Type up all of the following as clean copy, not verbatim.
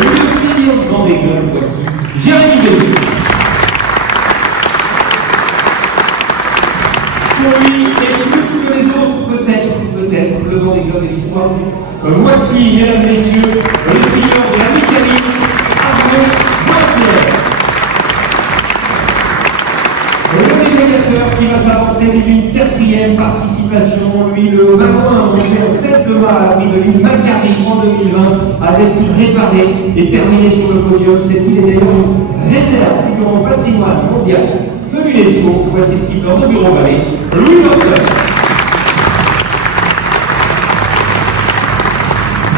le senior Vendée Globe, voici Jérémy Denis. Pour lui, et plus que les autres, peut-être, le Vendée Globe et l'histoire. Voici, mesdames, messieurs, le senior de la Mécanique, Arnaud Boisseleur. Le médiateur qui va s'avancer dans une 4e participation, lui, le Malouin, monté en tête de mât à l'abri de l'île Macquarie en 2020, avait pu réparer et terminer sur le podium. Cette île est d'ailleurs une réserve figurant au patrimoine mondial de l'UNESCO. Voici le skipper de Bureau Vallée, Louis Lortel.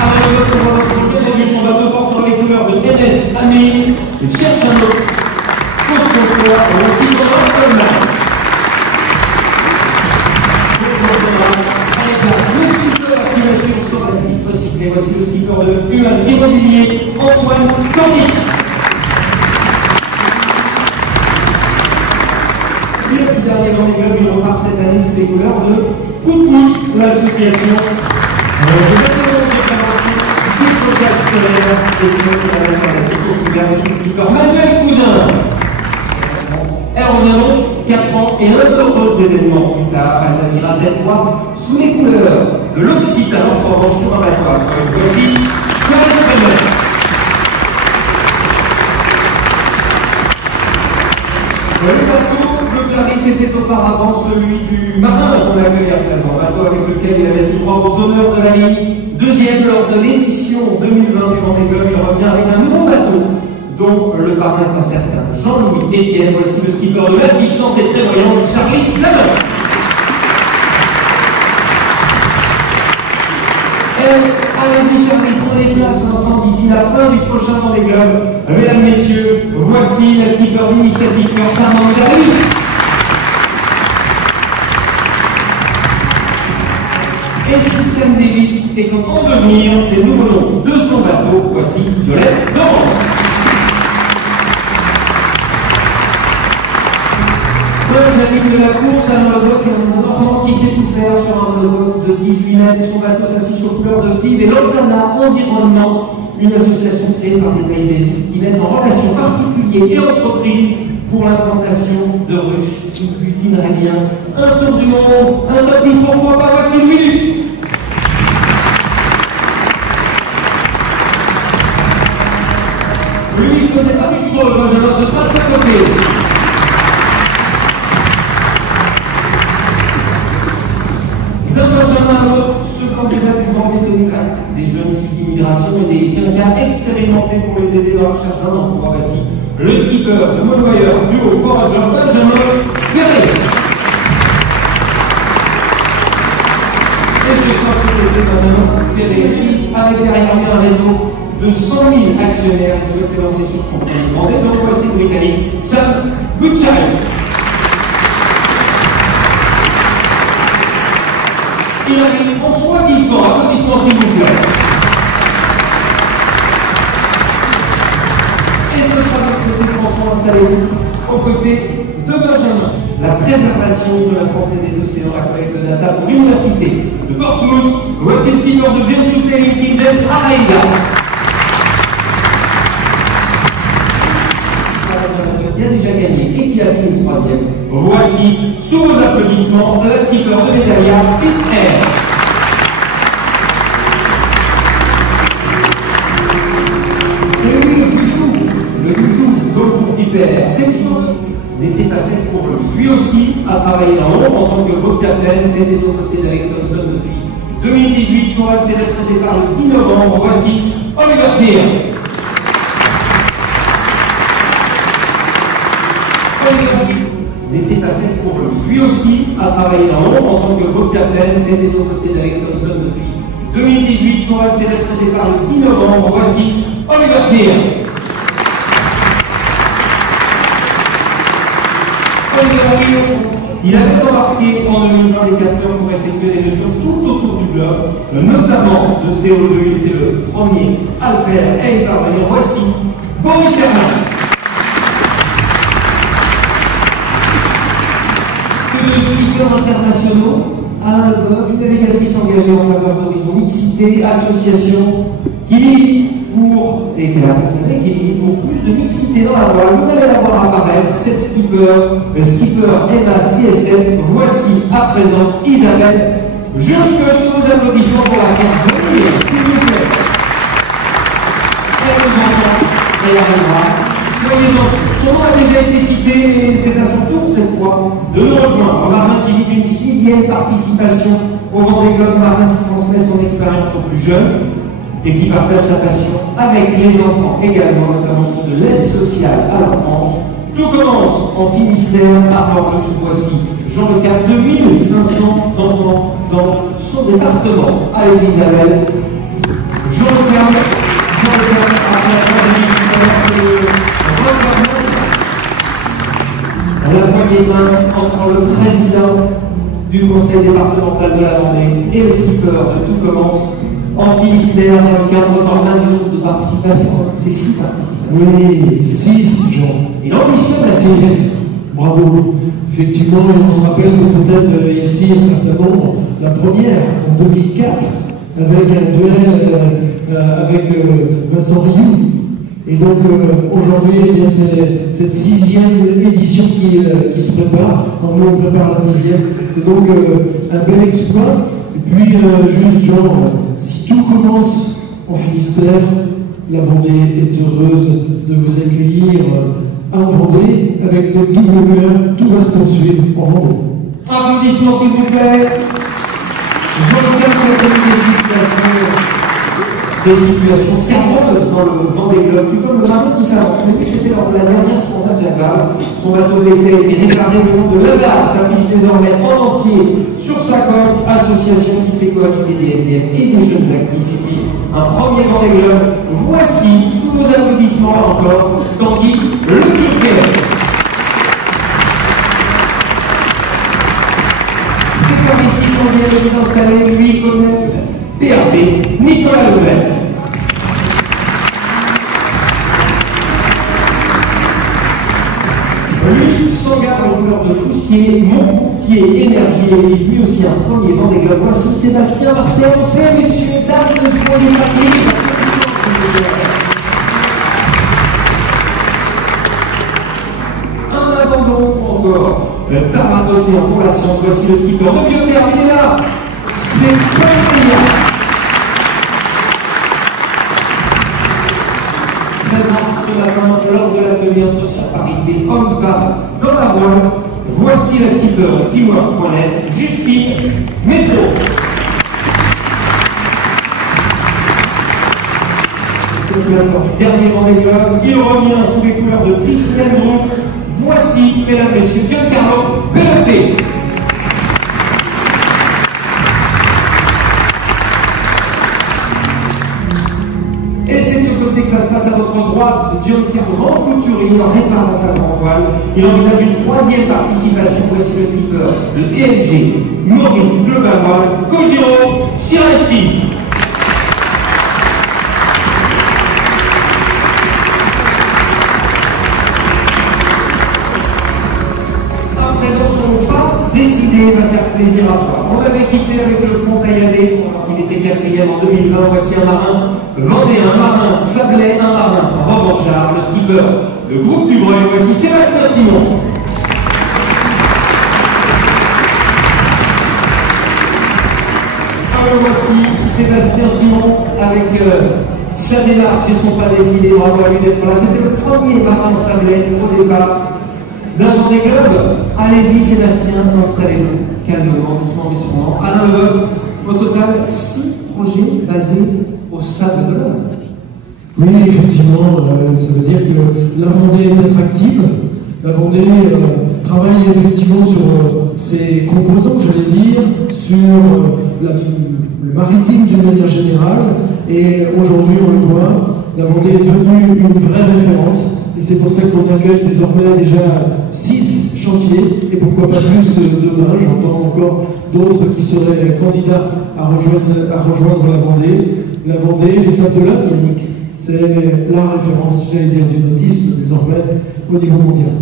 Avec notre aujourd'hui, son bateau portant les couleurs de NS Amine, il cherche un autre. Voici le skipper de Human Immobilier, Antoine Cordic. Et le dernier Vendée Globe, il repart cette année sous les couleurs de Coup de pouce, l'association des bateaux de prévention du projet scolaire et c'est le skipper Manuel Cousin. Ornement, 4 ans et un heureux événement plus tard, elle naviguera cette fois sous les couleurs de l'Occitane en Provence sur un bateau. Voici Clarisse Fremel. Le bateau de Clarisse était auparavant celui du marin qu'on accueille à présent, un bateau avec lequel il avait eu droit aux honneurs de la ligne. Deuxième lors de l'édition 2020 du Vendée Globe, il revient avec un nouveau bateau dont le parrain est un certain Jean-Louis Etienne. Voici le skipper de la Sixante et prévoyante, Charlie Lamont. Allez-y Charlie, prenez place ensemble d'ici la fin du prochain Vendée Globe. Mesdames, messieurs, voici la skipper d'initiative Peur Sarment Garius. Et si Sam Davis est en devenir, c'est le nouveau nom de son bateau. Voici Violette Laurence. L'ami de la course, un monocoque normand qui sait tout faire sur un monocoque de 18 mètres. Son bateau s'affiche aux couleurs de FIV et l'Oltana Environnement, une association créée par des paysagistes qui mettent en relation particuliers et entreprises pour l'implantation de ruches qui butineraient bien un tour du monde, un top 10 pourquoi pas, voici Louis Luc. Lui, je ne faisais pas du trop, Benjamin, ce sera de sa côté. D'un Benjamin à l'autre, ce candidat du Vendée Globe, des jeunes issus d'immigration et des quinquas expérimentés pour les aider dans la recherche d'un emploi. Voici le skipper de Monoyeur duo Forager, Benjamin Ferré. Et ce soir, c'est Benjamin Ferré qui, avec derrière lui un réseau de 100 000 actionnaires, qui souhaite s'élancer sur son premier Vendée. Donc voici le Britannique Sam Goodchild. Il arrive François Guillefort, applaudissements s'il vous plaît. Et ce sera notre côté François installé aux côtés de Benjamin. La préservation de la santé des océans, la collecte de data pour l'université de Portsmouth. Voici le skipper de James Lucey, James Araïga. Qui a déjà gagné et qui a fini 3e. Voici, sous vos applaudissements, la skipper de Médalia, Pete Air. Et oui, le bisou, donc pour Pete Air. Cette histoire n'était pas faite pour lui. Lui aussi a travaillé dans l'ombre en tant que boat-captain. C'était aux côtés d'Alex Thompson depuis 2018. Son rêve s'est retraité par le 10 novembre. Voici Oliver Deere. N'était pas faite pour lui. Lui aussi a travaillé dans l'ombre en tant que boat-captain. C'était aux côtés d'Alex Thompson depuis 2018. Son rêve s'est retraité par le 10 novembre. Voici Oliver Deere. Il avait embarqué en 2020 des capteurs pour effectuer des mesures tout autour du globe, notamment de CO2. Il était le premier à le faire et y parvenir. Voici Boris Herman. Que de skippers internationaux, Alain Leboeuf, navigatrice engagée en faveur d'Horizon Mixité, association qui milite et qu'elle a préféré pour plus de mixité dans la voile. Vous allez la voir apparaître, cette skipper Emma CSF. Voici à présent Isabelle Jurge, sous vos applaudissements pour la faire venir, s'il vous plaît. Elle nous entend, elle arrivera. Soyez-en sûrs. Son nom a déjà été cité et c'est à son tour cette fois de nous rejoindre. Un marin qui vise une 6e participation au Vendée Globe, marin qui transmet son expérience aux plus jeunes et qui partage sa passion avec les enfants également, notamment de l'aide sociale à l'enfance. Tout commence en Finistère, à Bordeaux. Voici Jean Le Cap, 2500 enfants dans son département. Allez Isabelle. Jean Le Cap, à la poignée de main entre le président du conseil départemental de la Vendée et le skipper de Tout commence en Finistère. Jean Le Cap record d'un nombre de participations. C'est 6 participations. Oui, 6 Jean. Et l'ambition la 6. Bravo. Effectivement, on se rappelle peut-être ici certainement la première en 2004 avec un duel avec Vincent Rioux. Et donc aujourd'hui, il y a cette 6e édition qui se prépare. Nous, on prépare la 10e. C'est donc un bel exploit. Et puis, juste genre, si tout commence en Finistère, la Vendée est heureuse de vous accueillir en Vendée avec notre double cœur. Tout va se poursuivre en Vendée. Applaudissements s'il vous plaît. Jean-Luc des situations sérieuses dans le Vendée Globe, tout comme le marin qui s'avance. Mais c'était lors de la dernière Transat Jacques. Son bateau d'essai a été réclamé. Le nom de Lazare s'affiche désormais en entier sur sa coque. Association qui fait cohabiter des SDF et des jeunes actifs. Un premier Vendée Globe. Voici, sous vos applaudissements là encore, Tanguy Le Turquet. C'est par ici qu'on vient de nous installer, lui connaît PRB, Nicolas Lebel. Lui s'engage en couleur de Foussier, Montcourtier, Énergie et il fut aussi un premier Vendée Globe. Voici Sébastien Marcel, messieurs, dames, soyez ravis. Un abandon encore. Tarn d'Océan pour la science. Voici le skipper de Biotherme. Il est là. C'est Paul Meillat. Présent ce matin lors de l'atelier entre sa parité homme-femme dans la voile. Voici le skipper Teamwork.net, Justine Métro. C'est le classement du dernier Vendée Globe. Il revient sous les couleurs de Christelle Brou. Voici, mesdames, messieurs, Giancarlo Bellotti. Et c'est de ce côté que ça se passe à votre droite. Giancarlo, grand couturier, en réparant sa grande voile. Il envisage une 3e participation. Voici le skipper de TNG, Maurice Global Voile, Kojiro Sirefi. Décidé va faire plaisir à toi. On avait quitté avec le front Tailladé, il était 4e en 2020. Voici un marin vendéen, un marin sablais, un marin revanchard, le skipper de Groupe du Breuil. Voici Sébastien Simon. Alors voici Sébastien Simon avec sa démarche et son pas décidé. Bravo à lui d'être là. C'était le premier marin sablais au départ d'un Vendée Globe. Allez-y Sébastien, installez-vous calmement, doucement mais sûrement. Alain Leboeuf, au total 6 projets basés au Sable de l'Homme. Oui, effectivement, ça veut dire que la Vendée est attractive. La Vendée travaille effectivement sur ses composants, j'allais dire, sur le maritime d'une manière générale. Et aujourd'hui, on le voit, la Vendée est devenue une vraie référence. Et c'est pour ça qu'on accueille désormais déjà 6 chantiers, et pourquoi pas plus demain. J'entends encore d'autres qui seraient candidats à rejoindre la Vendée. La Vendée, les Sables de l'Homme, Yannick, c'est la référence, j'allais dire, du nautisme désormais au niveau mondial.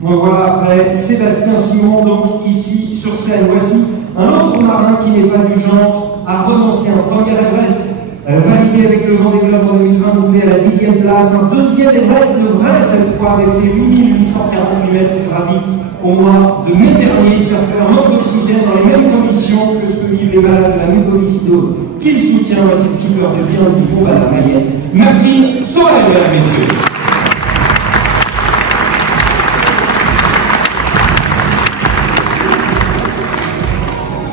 Voilà, après Sébastien Simon, donc ici sur scène. Voici un autre marin qui n'est pas du genre à renoncer à un premier Everest. validé avec le Vendée Globe en 2020, monté à la 10e place, un deuxième Everest, le vrai cette fois, avec ses 8848 mètres gravis au mois de mai dernier. Ça fait un manque d'oxygène dans les mêmes conditions que ce que vivent les malades de la mucoviscidose qu'il soutient. Voici le skipper de bien du groupe à la Mayenne, Maxime Sorel, mesdames et messieurs.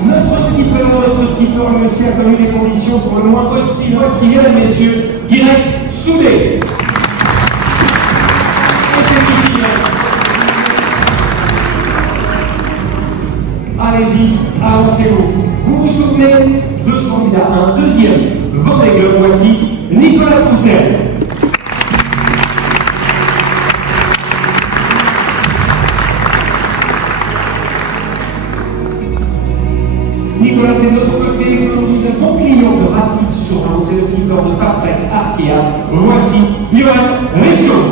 Notre skipper lui aussi a connu des conditions pour le moins hostiles. Voici, mesdames et messieurs, Guirec Soudé. Et c'est ici. Allez-y, avancez-vous. Vous vous souvenez de ce candidat, un deuxième Vendée Globe, voici Nicolas Troussel. Nicolas, c'est de notre côté que nous sommes bon client de Rapide sur route, c'est le skipper de Paprec Arkea. Voici Johan Richaud.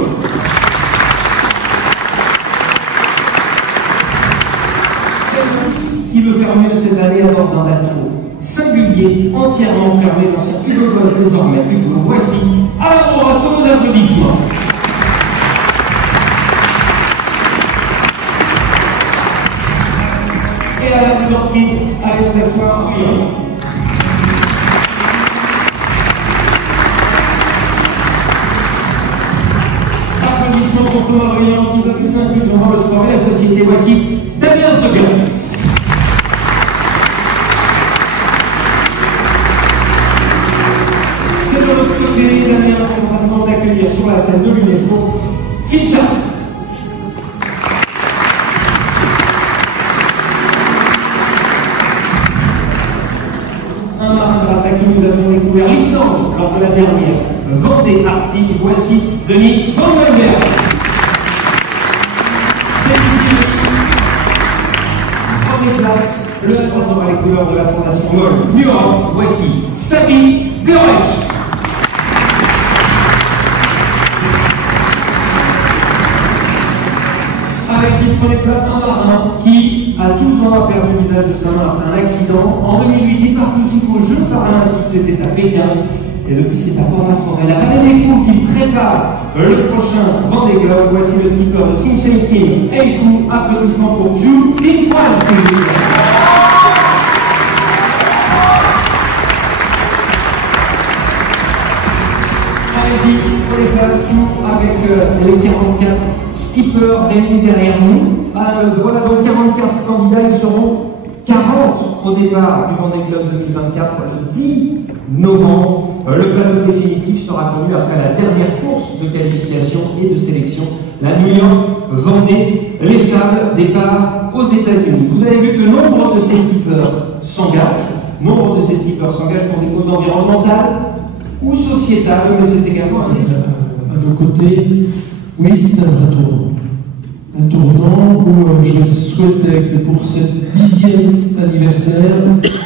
Qui veut faire mieux cette année à bord d'un bateau singulier, entièrement fermé dans circuit de gauche désormais. Nous voici à la droite sur nos applaudissements. Et à la entreprise, allez vous asseoir, oui. Applaudissements pour Thomas Briand, qui veut plus d'inclusion dans le sport et la société. Voici Damien Seguin. C'est de l'autre côté, Damien, qu'on va maintenant d'accueillir sur la scène de l'UNESCO, Finchard. Grâce à qui nous avons découvert l'Islande lors de la dernière Vendée Arctique. Voici Denis Van Wenberg. C'est ici, première place, le athlète dans les couleurs de la Fondation Moll Murat. Voici Samy Verech. Avec une première place, un marin qui a 12 ans perdu le visage de sa main après un accident. En 2008, il participe aux Jeux paralympiques, c'était à Pékin. Et depuis, c'est à Port-la-Forêt. La vallée des fous qui prépare le prochain Vendée Globe. Voici le skipper de Sing Sing Kim. Et coup, applaudissements pour Ju Ting Kwan. Allez-y, pour les places, avec les 44 skippers réunis derrière nous. Voilà donc 44 candidats, ils seront 40 au départ du Vendée Globe 2024 le 10 novembre. Le plateau définitif sera connu après la dernière course de qualification et de sélection, la New York Vendée Les Sables, départ aux États-Unis. Vous avez vu que nombre de ces skippers s'engagent, pour des causes environnementales ou sociétales, mais c'est également un à nos côtés, oui, c'est un tournant où je souhaitais que pour cette 10e anniversaire,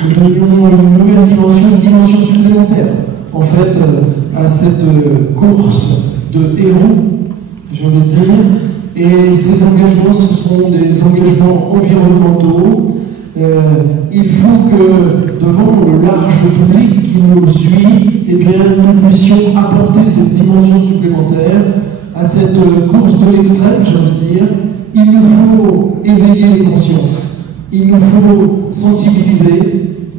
nous donnions une nouvelle dimension, une dimension supplémentaire, en fait, à cette course de héros, j'ai envie de dire. Et ces engagements, ce seront des engagements environnementaux. Il faut que, devant le large public qui nous suit, eh bien, nous puissions apporter cette dimension supplémentaire à cette course de l'extrême, j'ai envie de dire. Il nous faut éveiller les consciences, il nous faut sensibiliser,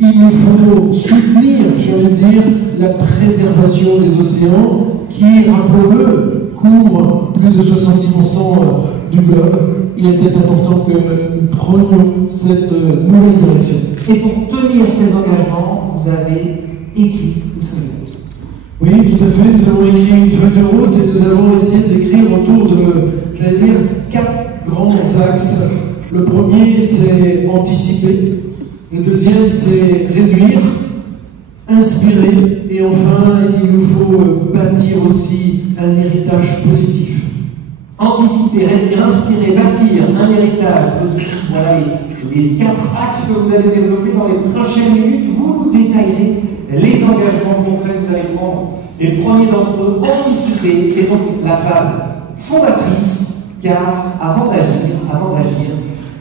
il nous faut soutenir, j'ai envie de dire, la préservation des océans qui, rappelons-le, couvre plus de 70% du globe. Il était important que nous prenions cette nouvelle direction. Et pour tenir ces engagements, vous avez écrit une feuille de route. Oui, tout à fait. Nous avons écrit une feuille de route et nous avons essayé d'écrire autour de, j'allais dire, 4 grands axes. Le premier, c'est anticiper. Le deuxième, c'est réduire, inspirer. Et enfin, il nous faut bâtir aussi un héritage positif. Anticiper, réduire, inspirer, bâtir un héritage positif. Voilà les 4 axes que vous allez développer dans les prochaines minutes. Vous nous détaillerez les engagements concrets que vous allez prendre. Et le premier d'entre eux, anticiper, c'est donc la phase fondatrice, car avant d'agir,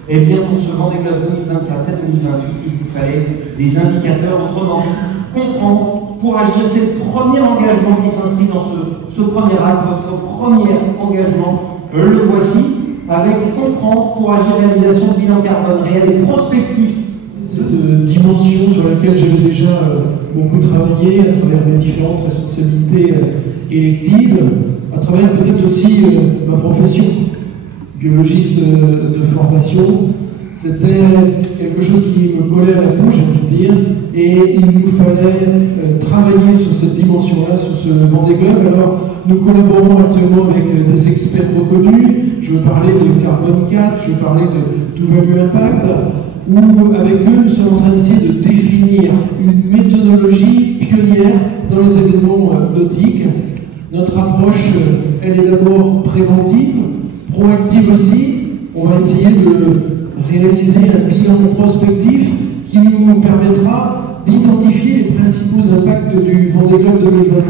eh bien pour ce Vendée Globe 2024 et 2028, il vous fallait des indicateurs, autrement dit, comprendre pour agir. C'est le premier engagement qui s'inscrit dans ce premier acte, votre premier engagement. Le voici, avec Comprendre pour agir, réalisation de bilan carbone réel et prospectif. Cette dimension sur laquelle j'avais déjà beaucoup travaillé à travers mes différentes responsabilités électives, à travers peut-être aussi ma profession, biologiste de formation, c'était quelque chose qui me collait à la peau, j'ai envie de dire, et il nous fallait travailler sur cette dimension-là, sur ce Vendée Globe. Alors, nous collaborons actuellement avec des experts reconnus. Je veux parler de Carbone 4, je veux parler de To Value Impact, où avec eux, nous sommes en train d'essayer de définir une méthodologie pionnière dans les événements nautiques. Notre approche, elle est d'abord préventive, proactive aussi. On va essayer de réaliser un bilan prospectif qui nous permettra d'identifier les principaux impacts du Vendée Globe 2024.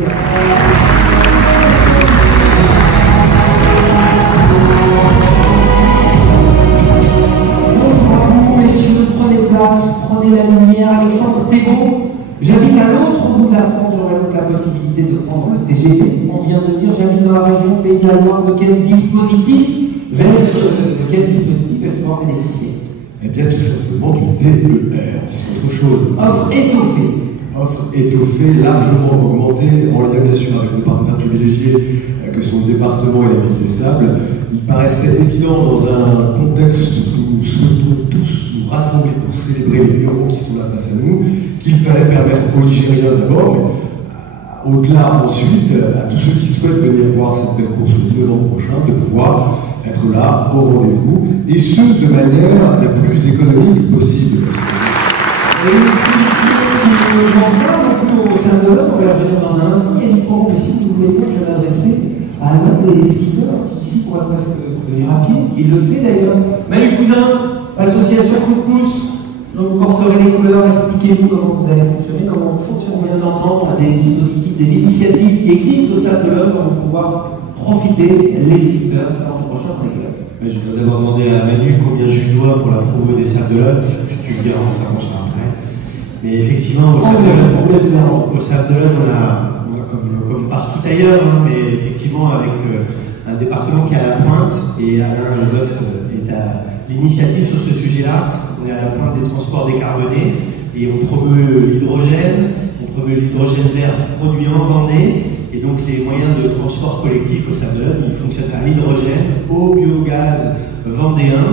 Bonjour à vous, messieurs, prenez place, prenez la lumière. Alexandre Thébault, j'habite à l'autre bout de la France, j'aurai donc la possibilité de prendre le TGV. On vient de dire, j'habite dans la région Pays de la Loire, de quel dispositif vais-je pouvoir bénéficier? Eh bien, tout simplement du DER, c'est autre chose. Offre étoffée. Offre étoffée, largement augmentée, en lien bien sûr avec nos partenaires privilégiés que sont le département et la ville des Sables. Il paraissait évident dans un contexte où nous souhaitons tous nous rassembler pour célébrer les héros qui sont là face à nous, qu'il fallait permettre aux Ligériens d'abord, mais au-delà ensuite, à tous ceux qui souhaitent venir voir cette belle course le 10 novembre prochain, de pouvoir être là au rendez-vous, et ce de manière la plus économique possible. Et si vous m'en au sein de l'heure, on va revenir dans un instant, et pour si vous voulez bien, je vais m'adresser à l'un des skippers qui ici pourrait presque venir à pied. Il le fait d'ailleurs. Manu Cousin, association Coup de pouce, dont vous porterez les couleurs, expliquez-nous comment vous allez fonctionner, comment vous fonctionnez. On vient d'entendre des dispositifs, des initiatives qui existent au sein de l'heure dont vous pouvoir profiter les visiteurs lors du prochain club. Je dois d'abord demander à Manu combien je lui dois pour la promo des Sables d'Olonne. Tu le diras, on s'arrangera après. Mais effectivement, au Sables d'Olonne, on a comme partout ailleurs, hein, mais effectivement avec un département qui est à la pointe, et Alain Leboeuf est à l'initiative sur ce sujet-là. On est à la pointe des transports décarbonés et on promeut l'hydrogène vert produit en Vendée. Et donc les moyens de transport collectif au Sables d'Olonne, ils fonctionnent à l'hydrogène, au biogaz vendéen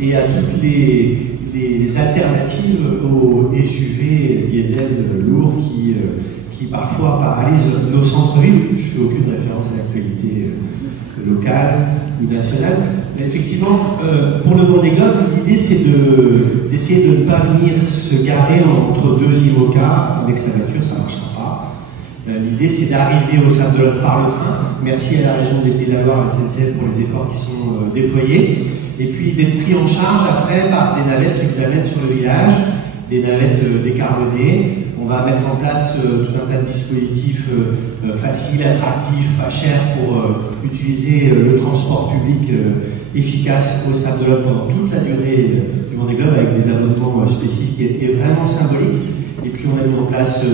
et à toutes les alternatives aux SUV diesel lourds qui parfois paralysent nos centres-villes. Je ne fais aucune référence à l'actualité locale ou nationale. Mais effectivement, pour le Vendée Globe, l'idée c'est d'essayer de ne pas venir se garer entre deux IMOCA avec sa voiture, ça ne marchera pas. L'idée, c'est d'arriver au Sables d'Olonne par le train. Merci à la région des Pays de la Loire, à la SNCF, pour les efforts qui sont déployés. Et puis d'être pris en charge après par des navettes qui vous amènent sur le village, des navettes décarbonées. On va mettre en place tout un tas de dispositifs faciles, attractifs, pas chers pour utiliser le transport public efficace au Sables d'Olonne pendant toute la durée du Vendée Globe avec des abonnements spécifiques et vraiment symboliques. Et puis on a mis en place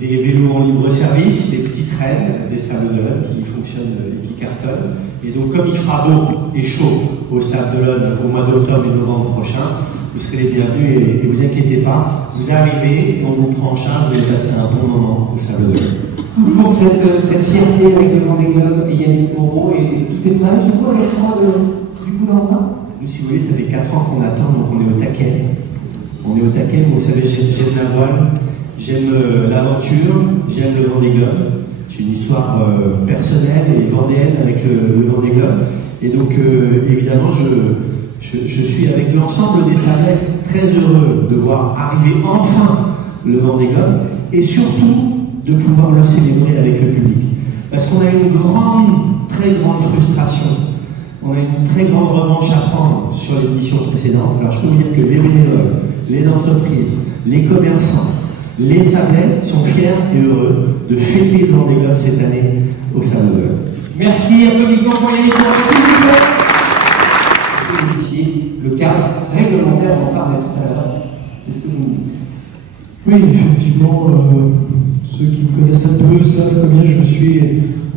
des vélos en libre service, des petits trains, des Sables d'Olonne qui fonctionnent et qui cartonnent. Et donc, comme il fera beau et chaud au Sables d'Olonne au mois d'octobre et novembre prochain, vous serez les bienvenus et vous inquiétez pas, vous arrivez, on vous prend en charge, vous allez passer un bon moment au Sables d'Olonne. Toujours cette fierté avec le Vendée Globe et Yannick Moreau, et tout est prêt. J'ai quoi le frein du coup dans le main? Nous, si vous voulez, ça fait 4 ans qu'on attend, donc on est au taquet. On est au taquet, vous savez, j'aime la voile. J'aime l'aventure, j'aime le Vendée Globe. J'ai une histoire personnelle et vendéenne avec le Vendée Globe. Et donc, évidemment, je suis avec l'ensemble des Sablais très heureux de voir arriver enfin le Vendée Globe et surtout de pouvoir le célébrer avec le public. Parce qu'on a une très grande frustration. On a une très grande revanche à prendre sur l'édition précédente. Alors, je peux vous dire que les bénévoles, les entreprises, les commerçants, les Sablais sont fiers et heureux de fêter le Vendée Globe cette année au Sables d'Olonne. Merci, applaudissements pour Yannick Moreau. Vérifier le cadre réglementaire, on en parlait tout à l'heure. C'est ce que vous nous dites. Oui, effectivement, ceux qui me connaissent un peu savent combien je me suis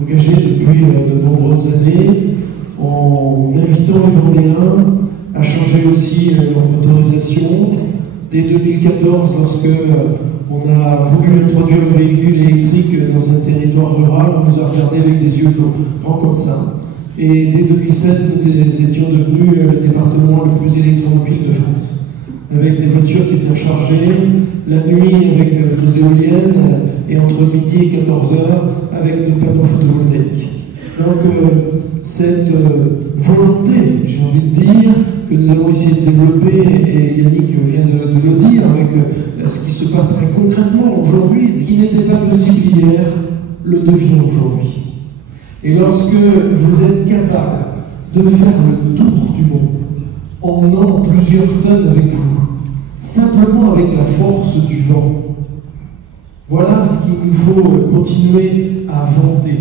engagé depuis de nombreuses années en invitant les Vendéens à changer aussi leur motorisation. Dès 2014, lorsque on a voulu introduire le véhicule électrique dans un territoire rural, on nous a regardé avec des yeux grands comme ça. Et dès 2016, nous étions devenus le département le plus électromobile de France, avec des voitures qui étaient rechargées la nuit avec nos éoliennes et entre midi et 14h avec nos panneaux photovoltaïques. Donc cette volonté, j'ai envie de dire, que nous avons essayé de développer, et Yannick vient de le dire, avec ce qui se passe très concrètement aujourd'hui, ce qui n'était pas possible hier, le devient aujourd'hui. Et lorsque vous êtes capable de faire le tour du monde, en emmenant plusieurs tonnes avec vous, simplement avec la force du vent, voilà ce qu'il nous faut continuer à vanter,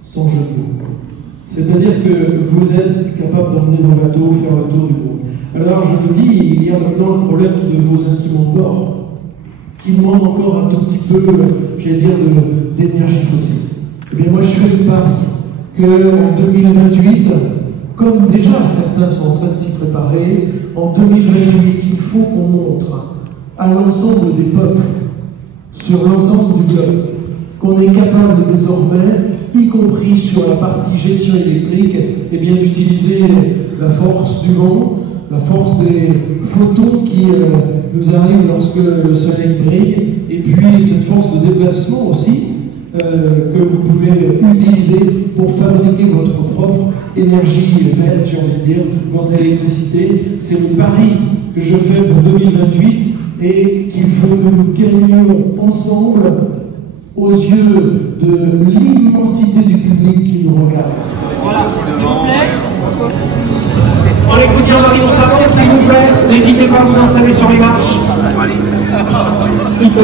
sans jeu de mots. C'est-à-dire que vous êtes capable d'emmener vos bateaux, faire le tour du monde. Alors je le dis, il y a maintenant le problème de vos instruments de bord, qui demandent encore un tout petit peu, j'allais dire, d'énergie fossile. Eh bien moi je fais le pari qu'en 2028, comme déjà certains sont en train de s'y préparer, en 2028 il faut qu'on montre à l'ensemble des peuples, sur l'ensemble du globe, qu'on est capable désormais, y compris sur la partie gestion électrique, eh bien d'utiliser la force du vent, la force des photons qui nous arrivent lorsque le soleil brille, et puis cette force de déplacement aussi que vous pouvez utiliser pour fabriquer votre propre énergie verte, j'ai envie de dire, votre électricité. C'est le pari que je fais pour 2028 et qu'il faut que nous gagnions ensemble aux yeux de l'immensité du public qui nous regarde. Voilà, s'il vous plaît. On écoute Jean-Marie, on s'avance, s'il vous plaît. N'hésitez pas à vous installer sur les marches. Skipper.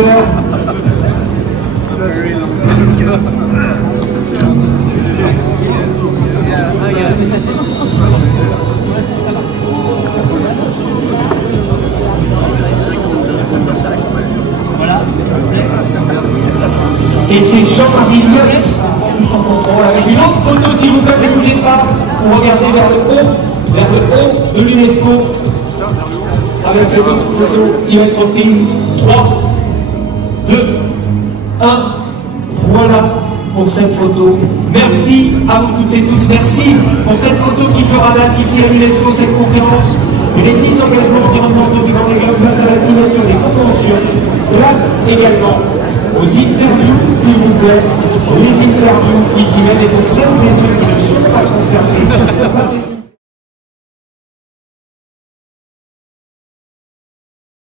Voilà. Et c'est Jean-Marie Liotte sous son contrôle avec une autre photo, s'il vous plaît, ne bougez pas, pour regarder vers le haut de l'UNESCO avec cette autre photo qui va être prise. 3, 2, 1, voilà pour cette photo. Merci à vous toutes et tous, merci pour cette photo qui fera date ici à l'UNESCO, cette conférence. Les 10 engagements environnementaux du Vendée Globe face à la signature des conventions, place également aux interviews, s'il vous plaît, les interviews ici même, et pour celles et ceux qui ne sont pas concernés.